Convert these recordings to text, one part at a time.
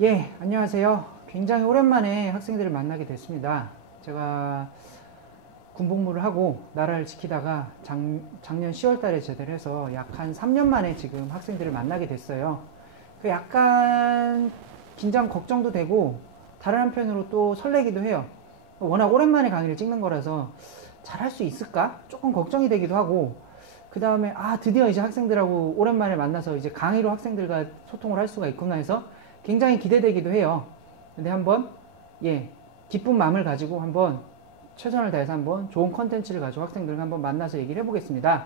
예, 안녕하세요. 굉장히 오랜만에 학생들을 만나게 됐습니다. 제가 군복무를 하고 나라를 지키다가 작년 10월 달에 제대를 해서 약 한 3년 만에 지금 학생들을 만나게 됐어요. 약간 긴장 걱정도 되고 다른 한편으로 또 설레기도 해요. 워낙 오랜만에 강의를 찍는 거라서 잘할 수 있을까? 조금 걱정이 되기도 하고, 그 다음에 드디어 이제 학생들하고 오랜만에 만나서 이제 강의로 학생들과 소통을 할 수가 있구나 해서 굉장히 기대되기도 해요. 근데 한번 기쁜 마음을 가지고 한번 최선을 다해서 한번 좋은 컨텐츠를 가지고 학생들과 한번 만나서 얘기를 해보겠습니다.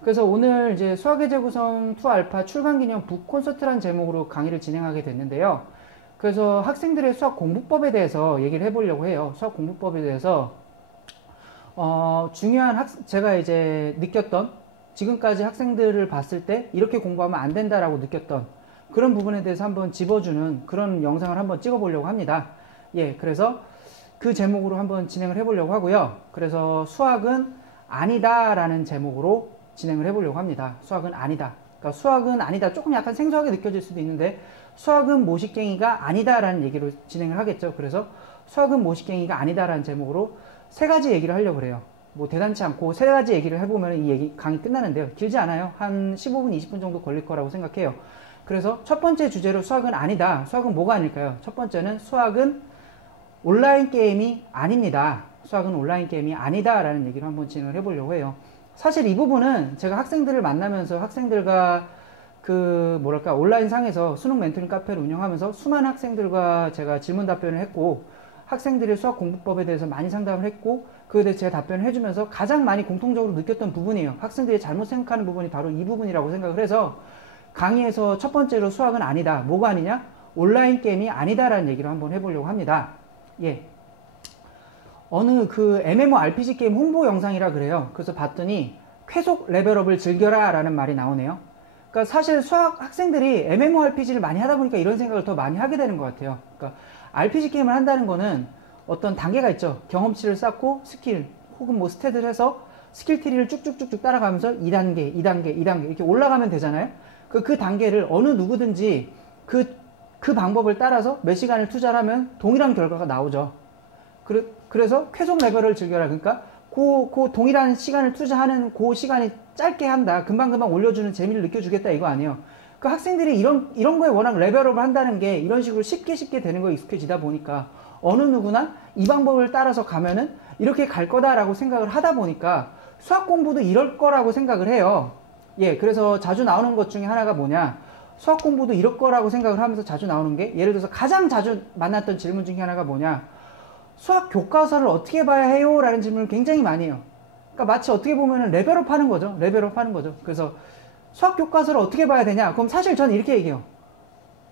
그래서 오늘 이제 수학의 재구성 2알파 출간기념 북콘서트란 제목으로 강의를 진행하게 됐는데요. 그래서 학생들의 수학 공부법에 대해서 얘기를 해보려고 해요. 수학 공부법에 대해서 중요한 제가 이제 느꼈던, 지금까지 학생들을 봤을 때 이렇게 공부하면 안 된다라고 느꼈던 그런 부분에 대해서 한번 집어주는 그런 영상을 한번 찍어보려고 합니다. 그래서 그 제목으로 한번 진행을 해보려고 하고요. 그래서 수학은 아니다 라는 제목으로 진행을 해보려고 합니다. 수학은 아니다. 그러니까 수학은 아니다. 조금 약간 생소하게 느껴질 수도 있는데, 수학은 모식갱이가 아니다 라는 얘기로 진행을 하겠죠. 그래서 수학은 모식갱이가 아니다 라는 제목으로 세 가지 얘기를 하려고 그래요. 뭐 대단치 않고 세 가지 얘기를 해보면 이 얘기 강의 끝나는데요. 길지 않아요. 한 15분, 20분 정도 걸릴 거라고 생각해요. 그래서 첫 번째 주제로 수학은 아니다. 수학은 뭐가 아닐까요? 첫 번째는 수학은 온라인 게임이 아닙니다. 수학은 온라인 게임이 아니다 라는 얘기를 한번 진행을 해보려고 해요. 사실 이 부분은 제가 학생들을 만나면서 학생들과 온라인 상에서 수능 멘토링 카페를 운영하면서 수많은 학생들과 제가 질문 답변을 했고, 학생들의 수학 공부법에 대해서 많이 상담을 했고, 그에 대해서 제가 답변을 해주면서 가장 많이 공통적으로 느꼈던 부분이에요. 학생들이 잘못 생각하는 부분이 바로 이 부분이라고 생각을 해서 강의에서 첫 번째로 수학은 아니다. 뭐가 아니냐? 온라인 게임이 아니다라는 얘기를 한번 해보려고 합니다. 어느 MMORPG 게임 홍보 영상이라 그래요. 그래서 봤더니 쾌속 레벨업을 즐겨라 라는 말이 나오네요. 그러니까 사실 수학 학생들이 MMORPG를 많이 하다 보니까 이런 생각을 더 많이 하게 되는 것 같아요. 그러니까 RPG 게임을 한다는 거는 어떤 단계가 있죠. 경험치를 쌓고 스킬 혹은 뭐 스탯을 해서 스킬 트리를 쭉쭉쭉쭉 따라가면서 2단계, 2단계, 2단계 이렇게 올라가면 되잖아요. 그 단계를 어느 누구든지 그 방법을 따라서 몇 시간을 투자를 하면 동일한 결과가 나오죠. 그래서 쾌속 레벨을 즐겨라. 그러니까 그 동일한 시간을 투자하는 그 시간이 짧게 한다. 금방금방 올려주는 재미를 느껴주겠다 이거 아니에요. 그 학생들이 이런 거에 워낙 레벨업을 한다는 게 이런 식으로 쉽게 되는 거에 익숙해지다 보니까 어느 누구나 이 방법을 따라서 가면은 이렇게 갈 거다라고 생각을 하다 보니까 수학 공부도 이럴 거라고 생각을 해요. 그래서 자주 나오는 것 중에 하나가 뭐냐, 수학 공부도 이럴 거라고 생각을 하면서 자주 나오는 게, 예를 들어서 가장 자주 만났던 질문 중에 하나가 뭐냐, 수학 교과서를 어떻게 봐야 해요? 라는 질문을 굉장히 많이 해요. 그러니까 마치 어떻게 보면 레벨업 하는 거죠. 레벨업 하는 거죠. 그래서 수학 교과서를 어떻게 봐야 되냐? 그럼 사실 저는 이렇게 얘기해요.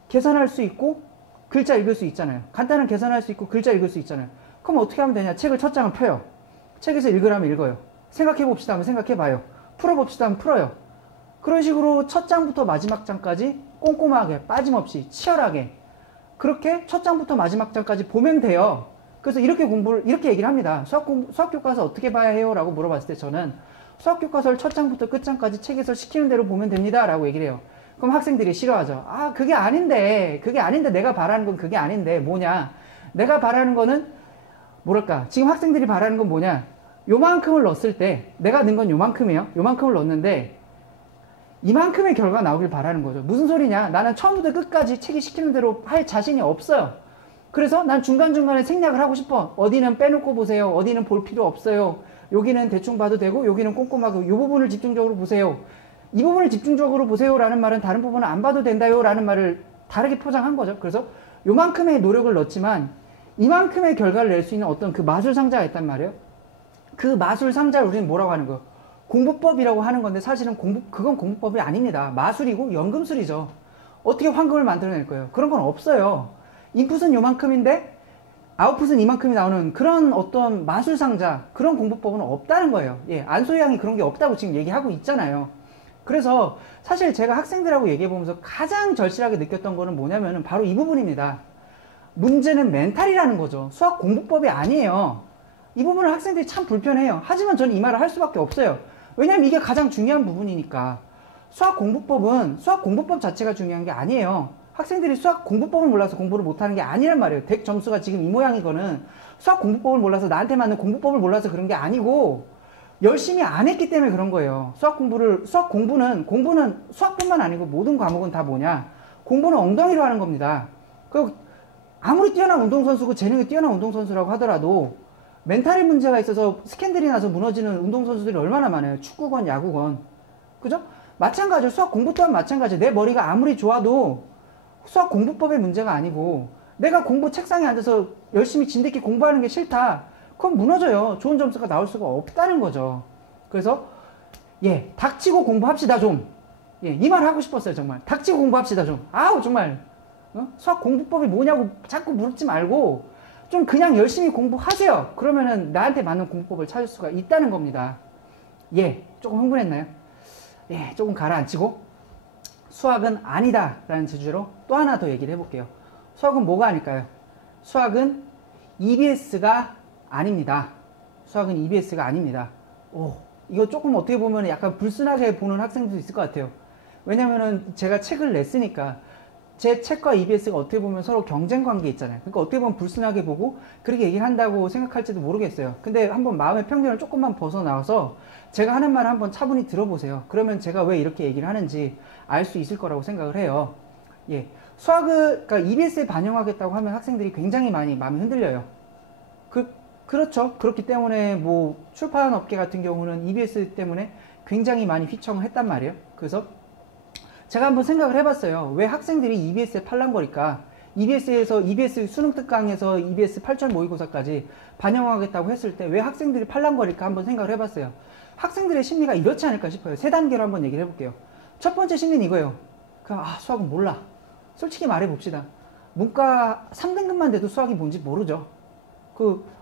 계산할 수 있고 글자 읽을 수 있잖아요. 간단한 계산할 수 있고 글자 읽을 수 있잖아요. 그럼 어떻게 하면 되냐? 책을 첫 장을 펴요. 책에서 읽으라면 읽어요. 생각해 봅시다 하면 생각해 봐요. 풀어 봅시다 하면 풀어요. 그런 식으로 첫 장부터 마지막 장까지 꼼꼼하게 빠짐없이 치열하게 그렇게 첫 장부터 마지막 장까지 보면 돼요. 그래서 이렇게 얘기를 합니다. 수학 교과서 어떻게 봐야 해요? 라고 물어봤을 때 저는 수학 교과서를 첫 장부터 끝 장까지 책에서 시키는 대로 보면 됩니다. 라고 얘기를 해요. 그럼 학생들이 싫어하죠. 그게 아닌데 내가 바라는 건 그게 아닌데 뭐냐. 내가 바라는 거는 지금 학생들이 바라는 건 뭐냐. 요만큼을 넣었을 때 내가 넣은 건 요만큼이에요. 요만큼을 넣었는데 이만큼의 결과가 나오길 바라는 거죠. 무슨 소리냐. 나는 처음부터 끝까지 책이 시키는 대로 할 자신이 없어요. 그래서 난 중간중간에 생략을 하고 싶어. 어디는 빼놓고 보세요. 어디는 볼 필요 없어요. 여기는 대충 봐도 되고 여기는 꼼꼼하고 이 부분을 집중적으로 보세요. 이 부분을 집중적으로 보세요 라는 말은 다른 부분은 안 봐도 된다요 라는 말을 다르게 포장한 거죠. 그래서 요만큼의 노력을 넣었지만 이만큼의 결과를 낼 수 있는 어떤 그 마술 상자가 있단 말이에요. 그 마술 상자를 우리는 뭐라고 하는 거예요? 공부법이라고 하는 건데 사실은 그건 공부법이 아닙니다. 마술이고 연금술이죠. 어떻게 황금을 만들어낼 거예요? 그런 건 없어요. 인풋은 요만큼인데 아웃풋은 이만큼이 나오는 그런 어떤 마술 상자, 그런 공부법은 없다는 거예요. 안소양이 그런 게 없다고 지금 얘기하고 있잖아요. 그래서 사실 제가 학생들하고 얘기해보면서 가장 절실하게 느꼈던 거는 뭐냐면은 바로 이 부분입니다. 문제는 멘탈이라는 거죠. 수학 공부법이 아니에요. 이 부분을 학생들이 참 불편해요. 하지만 저는 이 말을 할 수밖에 없어요. 왜냐면 이게 가장 중요한 부분이니까. 수학 공부법 자체가 중요한 게 아니에요. 학생들이 수학 공부법을 몰라서 공부를 못하는 게 아니란 말이에요. 덱 점수가 지금 이 모양이거는 수학 공부법을 몰라서 나한테 맞는 공부법을 몰라서 그런 게 아니고 열심히 안 했기 때문에 그런 거예요. 수학 공부는 수학뿐만 아니고 모든 과목은 다 뭐냐? 공부는 엉덩이로 하는 겁니다. 아무리 뛰어난 운동선수고 재능이 뛰어난 운동선수라고 하더라도 멘탈의 문제가 있어서 스캔들이 나서 무너지는 운동선수들이 얼마나 많아요. 축구건 야구건. 그죠? 마찬가지로 수학 공부 또한 마찬가지예요. 내 머리가 아무리 좋아도 수학 공부법의 문제가 아니고 내가 공부 책상에 앉아서 열심히 진득히 공부하는 게 싫다. 그럼 무너져요. 좋은 점수가 나올 수가 없다는 거죠. 그래서 닥치고 공부합시다 좀. 이 말 하고 싶었어요. 정말 닥치고 공부합시다 좀. 아우 정말 수학 공부법이 뭐냐고 자꾸 물지 말고 좀 그냥 열심히 공부하세요. 그러면은 나한테 맞는 공부법을 찾을 수가 있다는 겁니다. 조금 흥분했나요? 조금 가라앉히고 수학은 아니다 라는 주제로 또 하나 더 얘기를 해볼게요. 수학은 뭐가 아닐까요? 수학은 EBS가 아닙니다. 수학은 EBS가 아닙니다. 이거 조금 어떻게 보면 약간 불순하게 보는 학생들도 있을 것 같아요. 왜냐면은 제가 책을 냈으니까 제 책과 EBS가 어떻게 보면 서로 경쟁 관계 있잖아요. 그러니까 어떻게 보면 불순하게 보고 그렇게 얘기를 한다고 생각할지도 모르겠어요. 근데 한번 마음의 편견을 조금만 벗어나와서 제가 하는 말을 한번 차분히 들어보세요. 그러면 제가 왜 이렇게 얘기를 하는지 알 수 있을 거라고 생각을 해요. 수학을, 그러니까 EBS에 반영하겠다고 하면 학생들이 굉장히 많이 마음이 흔들려요. 그렇죠. 그렇기 때문에 뭐 출판 업계 같은 경우는 EBS 때문에 굉장히 많이 휘청을 했단 말이에요. 그래서 제가 한번 생각을 해봤어요. 왜 학생들이 EBS에 팔랑거릴까? EBS 수능 특강에서 EBS 8절 모의고사까지 반영하겠다고 했을 때 왜 학생들이 팔랑거릴까 한번 생각을 해봤어요. 학생들의 심리가 이렇지 않을까 싶어요. 세 단계로 한번 얘기를 해볼게요. 첫 번째 심리는 이거예요. 수학은 몰라. 솔직히 말해봅시다. 문과 3등급만 돼도 수학이 뭔지 모르죠.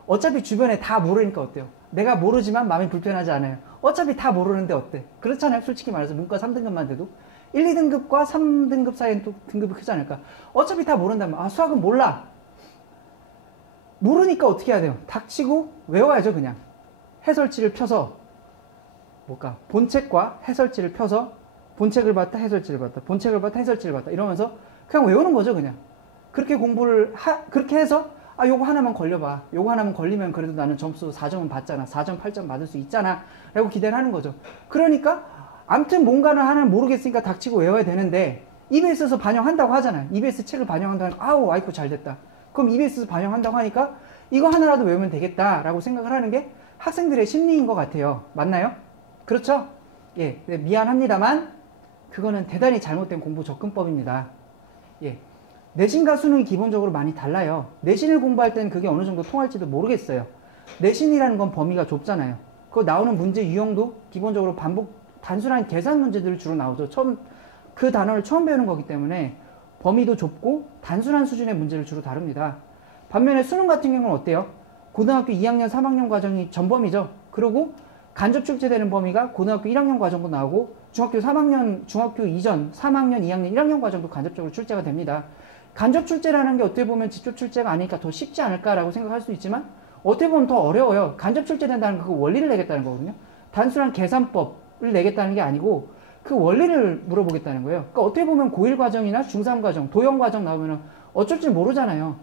어차피 주변에 다 모르니까 어때요? 내가 모르지만 마음이 불편하지 않아요. 어차피 다 모르는데 어때? 그렇잖아요. 솔직히 말해서 문과 3등급만 돼도 1, 2등급과 3등급 사이엔 또 등급이 크지 않을까? 어차피 다 모른다면 수학은 몰라. 모르니까 어떻게 해야 돼요? 닥치고 외워야죠. 그냥 해설지를 펴서 본책과 해설지를 펴서 본책을 봤다 해설지를 봤다 본책을 봤다 해설지를 봤다 이러면서 그냥 외우는 거죠. 그냥 그렇게 공부를 그렇게 해서 요거 하나만 걸려봐. 요거 하나만 걸리면 그래도 나는 점수 4점은 받잖아. 4점, 8점 받을 수 있잖아. 라고 기대를 하는 거죠. 그러니까 암튼 뭔가는 하나는 모르겠으니까 닥치고 외워야 되는데 EBS에서 반영한다고 하잖아요. EBS 책을 반영한다고 하니까 아이고 잘 됐다. 그럼 EBS에서 반영한다고 하니까 이거 하나라도 외우면 되겠다라고 생각을 하는 게 학생들의 심리인 것 같아요. 맞나요? 그렇죠? 미안합니다만 그거는 대단히 잘못된 공부 접근법입니다. 내신과 수능이 기본적으로 많이 달라요. 내신을 공부할 때는 그게 어느 정도 통할지도 모르겠어요. 내신이라는 건 범위가 좁잖아요. 그거 나오는 문제 유형도 기본적으로 단순한 계산 문제들을 주로 나오죠. 그 단어를 처음 배우는 거기 때문에 범위도 좁고 단순한 수준의 문제를 주로 다룹니다. 반면에 수능 같은 경우는 어때요? 고등학교 2학년, 3학년 과정이 전범위죠. 그리고 간접 출제되는 범위가 고등학교 1학년 과정도 나오고 중학교 이전 3학년, 2학년, 1학년 과정도 간접적으로 출제가 됩니다. 간접 출제라는 게 어떻게 보면 직접 출제가 아니니까 더 쉽지 않을까라고 생각할 수 있지만 어떻게 보면 더 어려워요. 간접 출제된다는 건 그 원리를 내겠다는 거거든요. 단순한 계산법을 내겠다는 게 아니고 그 원리를 물어보겠다는 거예요. 그러니까 어떻게 보면 고1 과정이나 중3 과정, 도형 과정 나오면 어쩔 줄 모르잖아요.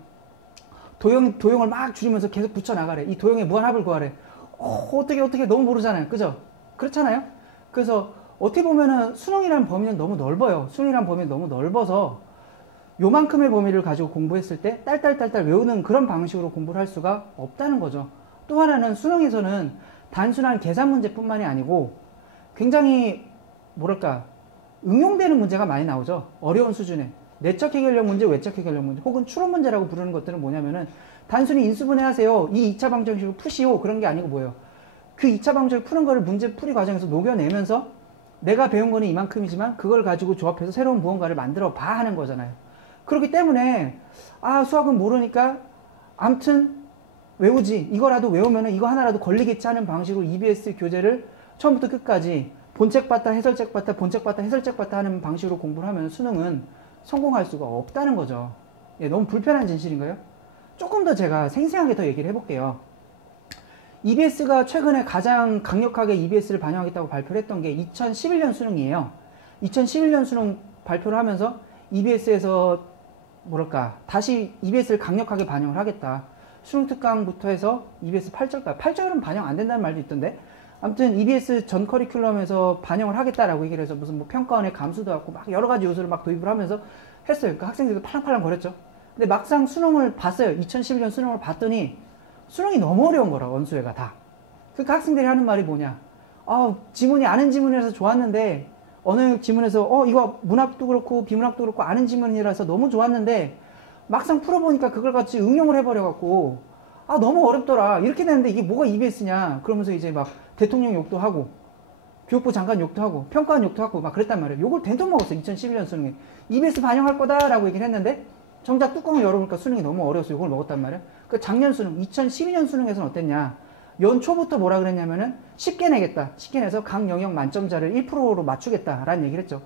도형을 막 줄이면서 계속 붙여나가래. 이 도형의 무한합을 구하래. 어떻게 너무 모르잖아요. 그죠? 그렇잖아요? 그래서 어떻게 보면은 수능이라는 범위는 너무 넓어요. 수능이라는 범위는 너무 넓어서 요만큼의 범위를 가지고 공부했을 때 딸딸딸딸 외우는 그런 방식으로 공부를 할 수가 없다는 거죠. 또 하나는 수능에서는 단순한 계산 문제뿐만이 아니고 굉장히 응용되는 문제가 많이 나오죠. 어려운 수준의 내적 해결력 문제, 외적 해결력 문제 혹은 추론 문제라고 부르는 것들은 뭐냐면은 단순히 인수분해하세요. 이 2차 방정식을 푸시오. 그런 게 아니고 뭐예요. 그 2차 방정식을 푸는 거를 문제 풀이 과정에서 녹여내면서 내가 배운 거는 이만큼이지만 그걸 가지고 조합해서 새로운 무언가를 만들어 봐 하는 거잖아요. 그렇기 때문에 수학은 모르니까 암튼 외우지. 이거라도 외우면은 이거 하나라도 걸리겠지 하는 방식으로 EBS 교재를 처음부터 끝까지 본책 봤다 해설책 봤다 본책 봤다 해설책 봤다 하는 방식으로 공부를 하면 수능은 성공할 수가 없다는 거죠. 너무 불편한 진실인가요? 조금 더 제가 생생하게 더 얘기를 해볼게요. EBS가 최근에 가장 강력하게 EBS를 반영하겠다고 발표를 했던 게 2011년 수능이에요. 2011년 수능 발표를 하면서 EBS에서 뭐랄까 다시 EBS를 강력하게 반영을 하겠다. 수능 특강부터 해서 EBS 8절까지 8절은 반영 안 된다는 말도 있던데 아무튼 EBS 전 커리큘럼에서 반영을 하겠다라고 얘기를 해서 무슨 뭐 평가원의 감수도 갖고 막 여러 가지 요소를 막 도입을 하면서 했어요. 그 학생들도 팔랑팔랑 거렸죠. 근데 막상 수능을 봤어요. 2011년 수능을 봤더니 수능이 너무 어려운 거라 원수회가 다. 그러니까 학생들이 하는 말이 뭐냐. 지문이 아는 지문이라서 좋았는데 어느 지문에서 이거 문학도 그렇고 비문학도 그렇고 아는 지문이라서 너무 좋았는데 막상 풀어보니까 그걸 같이 응용을 해버려갖고 너무 어렵더라. 이렇게 되는데 이게 뭐가 EBS냐. 그러면서 이제 막 대통령 욕도 하고 교육부 장관 욕도 하고 평가원 욕도 하고 막 그랬단 말이에요. 욕을 된통 먹었어. 2011년 수능에. EBS 반영할 거다라고 얘기를 했는데 정작 뚜껑을 열어보니까 수능이 너무 어려워서 욕을 먹었단 말이에요. 그 작년 수능 2012년 수능에서는 어땠냐. 연초부터 뭐라 그랬냐면은 쉽게 내겠다. 쉽게 내서 각 영역 만점자를 1%로 맞추겠다라는 얘기를 했죠.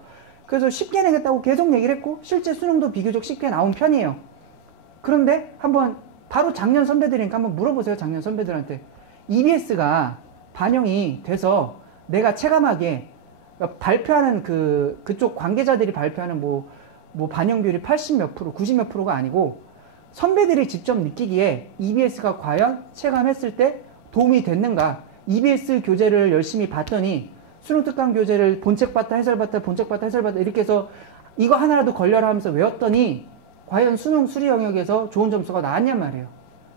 그래서 쉽게 내겠다고 계속 얘기를 했고 실제 수능도 비교적 쉽게 나온 편이에요. 그런데 한번 바로 작년 선배들이니까 한번 물어보세요. 작년 선배들한테. EBS가 반영이 돼서 내가 체감하기에 그러니까 발표하는 그쪽 관계자들이 발표하는 뭐 반영 비율이 80 몇 프로, 90 몇 프로가 아니고 선배들이 직접 느끼기에 EBS가 과연 체감했을 때 도움이 됐는가. EBS 교재를 열심히 봤더니 수능 특강 교재를 본책 봤다 해설 봤다 본책 봤다 해설 봤다 이렇게 해서 이거 하나라도 걸려라 하면서 외웠더니 과연 수능 수리 영역에서 좋은 점수가 나왔냔 말이에요.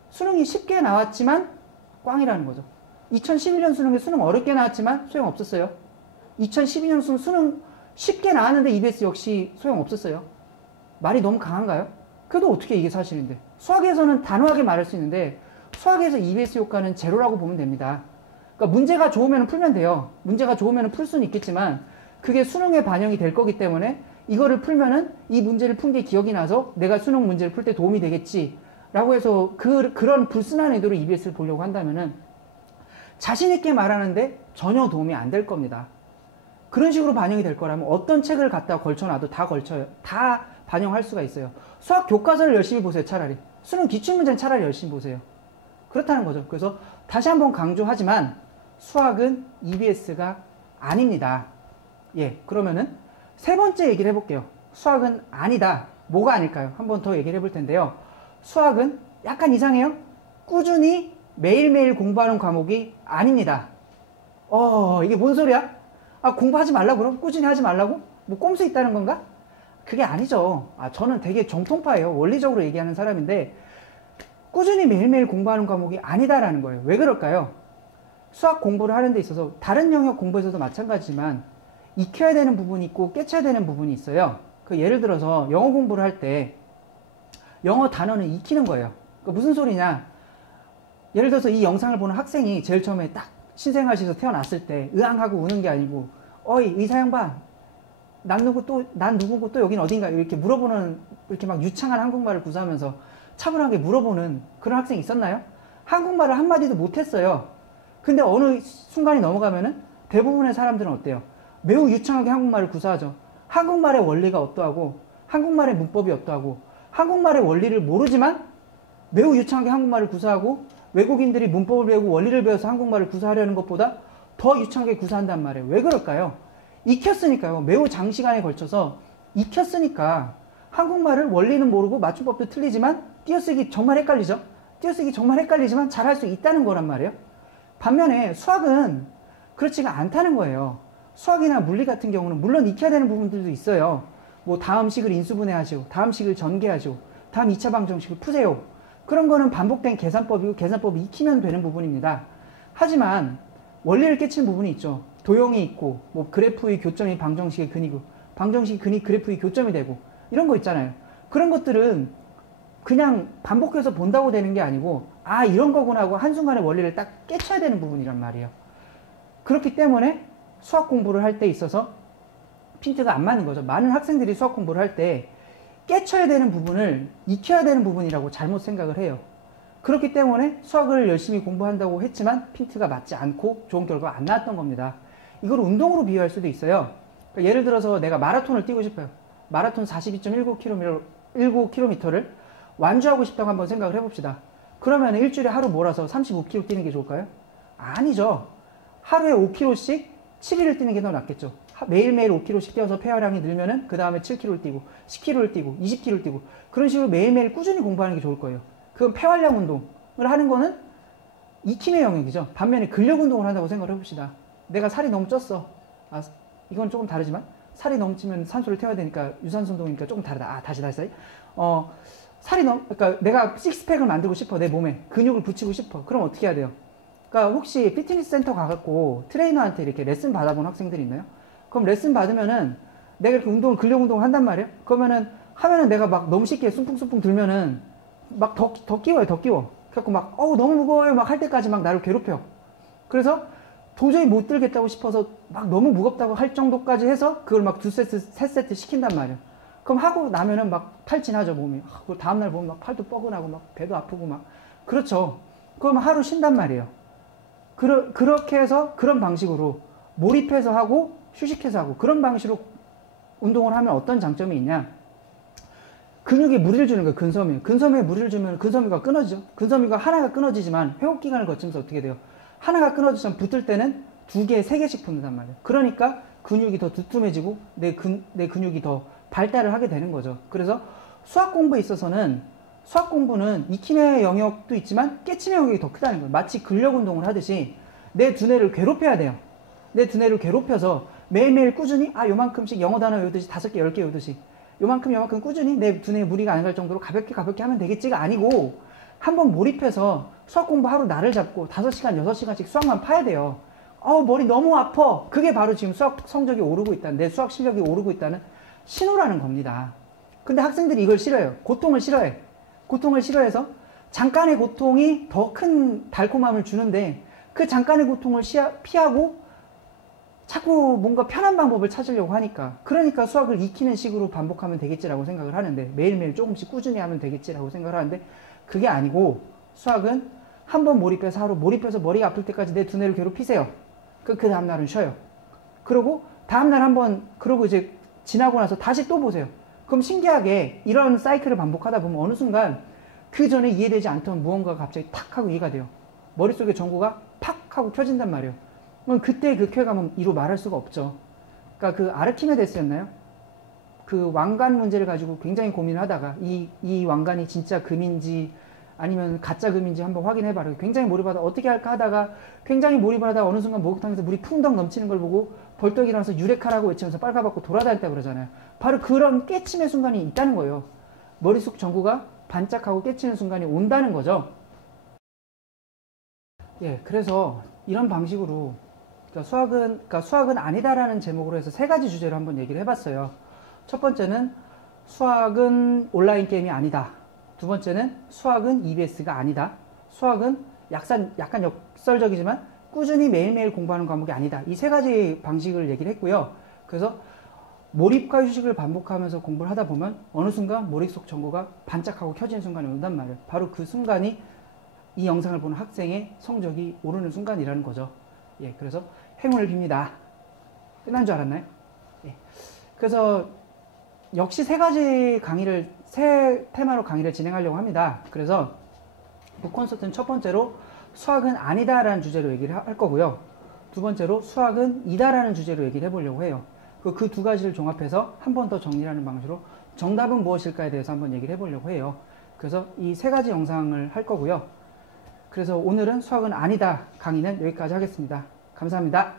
수능이 쉽게 나왔지만 꽝이라는 거죠. 2011년 수능에 수능 어렵게 나왔지만 소용없었어요. 2012년 수능 쉽게 나왔는데 EBS 역시 소용없었어요. 말이 너무 강한가요? 그래도 어떻게 이게 사실인데. 수학에서는 단호하게 말할 수 있는데 수학에서 EBS 효과는 제로라고 보면 됩니다. 그러니까 문제가 좋으면 풀면 돼요. 문제가 좋으면 풀 수는 있겠지만 그게 수능에 반영이 될 거기 때문에 이거를 풀면은 이 문제를 푼 게 기억이 나서 내가 수능 문제를 풀 때 도움이 되겠지 라고 해서 그런 불순한 의도로 EBS를 보려고 한다면은 자신 있게 말하는데 전혀 도움이 안 될 겁니다. 그런 식으로 반영이 될 거라면 어떤 책을 갖다 걸쳐놔도 다 걸쳐요. 다 반영할 수가 있어요. 수학 교과서를 열심히 보세요. 차라리. 수능 기출문제는 차라리 열심히 보세요. 그렇다는 거죠. 그래서 다시 한번 강조하지만 수학은 EBS가 아닙니다. 예, 그러면은 세 번째 얘기를 해볼게요. 수학은 아니다. 뭐가 아닐까요? 한 번 더 얘기를 해볼 텐데요. 수학은 약간 이상해요. 꾸준히 매일매일 공부하는 과목이 아닙니다. 이게 뭔 소리야? 공부하지 말라고 그럼? 꾸준히 하지 말라고? 뭐 꼼수 있다는 건가? 그게 아니죠. 저는 되게 정통파예요. 원리적으로 얘기하는 사람인데 꾸준히 매일매일 공부하는 과목이 아니다라는 거예요. 왜 그럴까요? 수학 공부를 하는 데 있어서 다른 영역 공부에서도 마찬가지지만 익혀야 되는 부분이 있고 깨쳐야 되는 부분이 있어요. 예를 들어서 영어 공부를 할 때 영어 단어는 익히는 거예요. 무슨 소리냐? 예를 들어서 이 영상을 보는 학생이 제일 처음에 딱 신생아시에서 태어났을 때 으앙하고 우는 게 아니고 어이 의사 양반 난 누구고 또 여긴 어딘가 이렇게 물어보는 이렇게 막 유창한 한국말을 구사하면서 차분하게 물어보는 그런 학생이 있었나요? 한국말을 한마디도 못했어요. 근데 어느 순간이 넘어가면은 대부분의 사람들은 어때요? 매우 유창하게 한국말을 구사하죠. 한국말의 원리가 어떠하고 한국말의 문법이 어떠하고 한국말의 원리를 모르지만 매우 유창하게 한국말을 구사하고 외국인들이 문법을 배우고 원리를 배워서 한국말을 구사하려는 것보다 더 유창하게 구사한단 말이에요. 왜 그럴까요? 익혔으니까요. 매우 장시간에 걸쳐서 익혔으니까 한국말을 원리는 모르고 맞춤법도 틀리지만 띄어쓰기 정말 헷갈리죠? 띄어쓰기 정말 헷갈리지만 잘할 수 있다는 거란 말이에요. 반면에 수학은 그렇지가 않다는 거예요. 수학이나 물리 같은 경우는 물론 익혀야 되는 부분들도 있어요. 뭐 다음 식을 인수분해하시고 다음 식을 전개하시고 다음 2차 방정식을 푸세요. 그런 거는 반복된 계산법이고 계산법이 익히면 되는 부분입니다. 하지만 원리를 깨치는 부분이 있죠. 도형이 있고 뭐 그래프의 교점이 방정식의 근이고 방정식이 근이 그래프의 교점이 되고 이런 거 있잖아요. 그런 것들은 그냥 반복해서 본다고 되는 게 아니고 이런 거구나 하고 한순간에 원리를 딱 깨쳐야 되는 부분이란 말이에요. 그렇기 때문에 수학 공부를 할 때 있어서 핀트가 안 맞는 거죠. 많은 학생들이 수학 공부를 할 때 깨쳐야 되는 부분을 익혀야 되는 부분이라고 잘못 생각을 해요. 그렇기 때문에 수학을 열심히 공부한다고 했지만 핀트가 맞지 않고 좋은 결과가 안 나왔던 겁니다. 이걸 운동으로 비유할 수도 있어요. 그러니까 예를 들어서 내가 마라톤을 뛰고 싶어요. 마라톤 42.19km를 완주하고 싶다고 한번 생각을 해봅시다. 그러면 일주일에 하루 몰아서 35km 뛰는 게 좋을까요? 아니죠. 하루에 5km씩 7일을 뛰는 게 더 낫겠죠. 매일매일 5kg씩 뛰어서 폐활량이 늘면은 그 다음에 7kg를 뛰고 10kg를 뛰고 20kg를 뛰고 그런 식으로 매일매일 꾸준히 공부하는 게 좋을 거예요. 그건 폐활량 운동을 하는 거는 익힘의 영역이죠. 반면에 근력 운동을 한다고 생각을 해봅시다. 내가 살이 너무 쪘어. 아, 이건 조금 다르지만 살이 너무 찌면 산소를 태워야 되니까 유산소 운동이니까 조금 다르다. 아, 다시. 그러니까 내가 식스팩을 만들고 싶어. 내 몸에 근육을 붙이고 싶어. 그럼 어떻게 해야 돼요? 그러니까 혹시 피트니스 센터 가갖고 트레이너한테 이렇게 레슨 받아본 학생들이 있나요? 그럼 레슨 받으면은 내가 이렇게 근력 운동을 한단 말이에요? 그러면은 하면은 내가 막 너무 쉽게 숭풍숭풍 들면은 막 더 끼워요. 그래갖고 막 너무 무거워요 막 할 때까지 막 나를 괴롭혀. 그래서 도저히 못 들겠다고 싶어서 막 너무 무겁다고 할 정도까지 해서 그걸 막 2세트, 3세트 시킨단 말이에요. 그럼 하고 나면은 막 탈진하죠, 몸이. 그 다음날 보면 막 팔도 뻐근하고 막 배도 아프고 막. 그렇죠. 그럼 하루 쉰단 말이에요. 그렇게 해서 그런 방식으로 몰입해서 하고 휴식해서 하고 그런 방식으로 운동을 하면 어떤 장점이 있냐. 근육에 무리를 주는 거예요. 근섬유에 무리를 주면 근섬유가 끊어지죠. 근섬유가 하나가 끊어지지만 회복기간을 거치면서 어떻게 돼요? 하나가 끊어지면 붙을 때는 2개, 3개씩 붙는단 말이에요. 그러니까 근육이 더 두툼해지고 내 근육이 더 발달을 하게 되는 거죠. 그래서 수학 공부에 있어서는 수학 공부는 익힘의 영역도 있지만 깨침의 영역이 더 크다는 거예요. 마치 근력 운동을 하듯이 내 두뇌를 괴롭혀야 돼요. 내 두뇌를 괴롭혀서 매일매일 꾸준히 요만큼씩 영어 단어 외우듯이 5개, 10개 외우듯이 요만큼 꾸준히 내 두뇌에 무리가 안 갈 정도로 가볍게 하면 되겠지가 아니고 한번 몰입해서 수학 공부 하루 날을 잡고 5시간, 6시간씩 수학만 파야 돼요. 머리 너무 아파. 그게 바로 지금 수학 성적이 오르고 있다는, 내 수학 실력이 오르고 있다는 신호라는 겁니다. 근데 학생들이 이걸 싫어해요. 고통을 싫어해. 고통을 싫어해서 잠깐의 고통이 더 큰 달콤함을 주는데 그 잠깐의 고통을 피하고 자꾸 뭔가 편한 방법을 찾으려고 하니까 그러니까 수학을 익히는 식으로 반복하면 되겠지라고 생각을 하는데 매일매일 조금씩 꾸준히 하면 되겠지라고 생각을 하는데 그게 아니고 수학은 한번 몰입해서 하루 몰입해서 머리가 아플 때까지 내 두뇌를 괴롭히세요. 그 다음날은 쉬어요. 그러고 다음날 한번 그러고 이제 지나고 나서 다시 또 보세요. 그럼 신기하게 이런 사이클을 반복하다 보면 어느 순간 그 전에 이해되지 않던 무언가가 갑자기 탁 하고 이해가 돼요. 머릿속에 전구가 팍 하고 켜진단 말이에요. 그럼 그때 그 쾌감은 이루 말할 수가 없죠. 그러니까 그 아르키메데스였나요? 그 왕관 문제를 가지고 굉장히 고민을 하다가 이 왕관이 진짜 금인지 아니면 가짜 금인지 한번 확인해봐라. 굉장히 몰입하다 어떻게 할까 하다가 굉장히 몰입을 하다가 어느 순간 목욕탕에서 물이 풍덩 넘치는 걸 보고 벌떡 일어나서 유레카라고 외치면서 빨가벗고 돌아다녔다고 그러잖아요. 바로 그런 깨침의 순간이 있다는 거예요. 머릿속 전구가 반짝하고 깨치는 순간이 온다는 거죠. 예, 그래서 이런 방식으로 그러니까 수학은 아니다라는 제목으로 해서 3가지 주제로 한번 얘기를 해봤어요. 첫 번째는 수학은 온라인 게임이 아니다. 두 번째는 수학은 EBS가 아니다. 수학은 약간 역설적이지만 꾸준히 매일매일 공부하는 과목이 아니다. 이 3가지 방식을 얘기를 했고요. 그래서 몰입과 휴식을 반복하면서 공부를 하다 보면 어느 순간 머릿속 전구가 반짝하고 켜지는 순간이 온단 말이에요. 바로 그 순간이 이 영상을 보는 학생의 성적이 오르는 순간이라는 거죠. 예, 그래서 행운을 빕니다. 끝난 줄 알았나요? 예. 그래서 역시 3 테마로 강의를 진행하려고 합니다. 그래서 북콘서트는 첫 번째로 수학은 아니다라는 주제로 얘기를 할 거고요. 두 번째로 수학은 이다라는 주제로 얘기를 해보려고 해요. 그 2가지를 종합해서 한 번 더 정리하는 방식으로 정답은 무엇일까에 대해서 한번 얘기를 해보려고 해요. 그래서 이 3가지 영상을 할 거고요. 그래서 오늘은 수학은 아니다 강의는 여기까지 하겠습니다. 감사합니다.